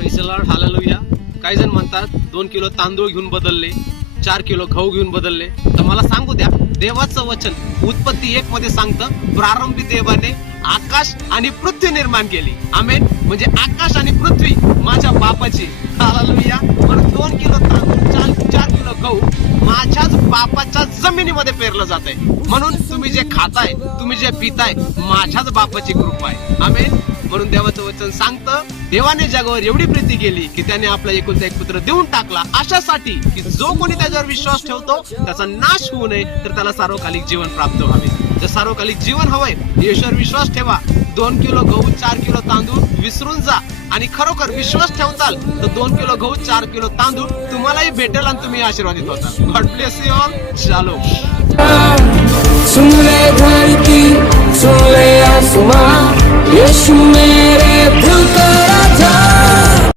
Praise the Lord, hallelujah. काही जण म्हणतात 2 किलो तांदूळ घेऊन बदलले, 4 किलो गहू घेऊन बदलले. तर मला सांगू द्या, देवाचं वचन उत्पत्ती 1 मध्ये सांगतं, प्रारंभी देवाने आकाश आणि पृथ्वी निर्माण केली. आमेन. म्हणजे आकाश आणि पृथ्वी माझ्या बापाची. हालेलुया. म्हणून 2 किलो तांदूळ, 4 किलो गहू माझ्याच बापाच्या जमिनीमध्ये पेरलं जातंय. म्हणून तुम्ही जे खाताय, तुम्ही जे पिताय, माझ्याच बापाची कृपा आहे. आमेन. म्हणून देवाचं वचन सांगतं, देवाने जगावर एवढी प्रीती केली की त्याने आपला एकुलता एक पुत्र देऊन टाकला, अशासाठी की जो कोणी त्याच्यावर विश्वास ठेवतो त्याचा नाश होऊ नये, तर त्याला सार्वकालिक जीवन प्राप्त व्हावे. जर सार्वकालिक जीवन हवंय, येशूवर विश्वास ठेवा. 2 किलो गहू, 4 किलो तांदूळ विसरून जा आणि खरोखर विश्वास ठेवताल तर 2 किलो गहू, 4 किलो तांदूळ तुम्हालाही भेटेल आणि तुम्ही आशीर्वादित होताल. God bless you all. शालोम. सुन ले धरती, सुन ले आसमां, यीशु मेरे दिल का